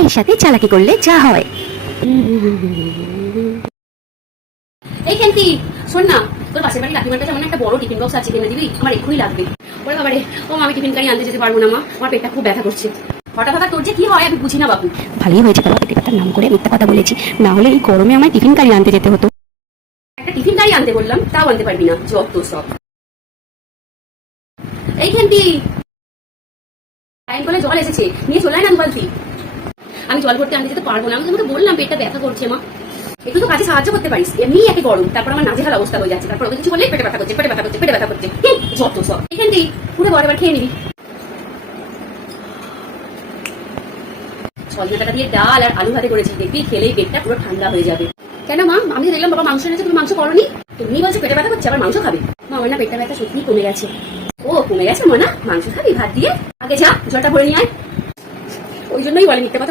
মায়ের সাথে চালাকি করলে যা হয়। এই খেলতি শোন না, তোর পাশের বাড়ি কাকিমার কাছে আমার একটা বড় টিফিন বক্স আছে, কিনে দিবি? আমার এক্ষুনি লাগবে। ওরে বাবারে, ও আমি টিফিন কারি আনতে যেতে পারবো না মা, আমার পেটটা খুব ব্যথা করছে। হঠাৎ হঠাৎ তোর যে কি হয় আমি বুঝি না বাবু। ভালোই হয়েছে বাবা, পেটে ব্যথার নাম করে মিথ্যা কথা বলেছি, না হলে এই গরমে আমার টিফিন কারি আনতে যেতে হতো। একটা টিফিন কারি আনতে বললাম, তাও আনতে পারবি না, যত সব। এই খেলতি টাইম করে জল এসেছে, নিয়ে চলে আয় না বালতি। আমি জল ভরতে আনতে যেতে পারবো না, আমি তোমাকে বললাম পেটটা ব্যথা করছে মা, একটু তো কাজে সাহায্য করতে পারিস। এমনি একে গরম, তারপর আমার নাজেহাল অবস্থা হয়ে যাচ্ছে, তারপর ওকে কিছু বললে পেটে ব্যথা করছে, পেটে ব্যথা করছে, পেটে ব্যথা করছে, যত সব। এখান থেকে পুরো বড় এবার খেয়ে নিবি। সজনে ডাঁটা দিয়ে ডাল আর আলু ভাতে করেছি, দেখবি খেলেই পেটটা পুরো ঠান্ডা হয়ে যাবে। কেন মা, আমি তো দেখলাম বাবা মাংস এনেছে, তুমি মাংস করোনি? তুমি বলছো পেটে ব্যথা করছে, আবার মাংস খাবে? মা আমার না পেটটা ব্যথা সত্যি কমে গেছে। ও কমে গেছে মা, না মাংস খাবি ভাত দিয়ে? আগে যা জলটা ভরে নিয়ে আয়। ওই জন্যই বলে মিথ্যে কথা।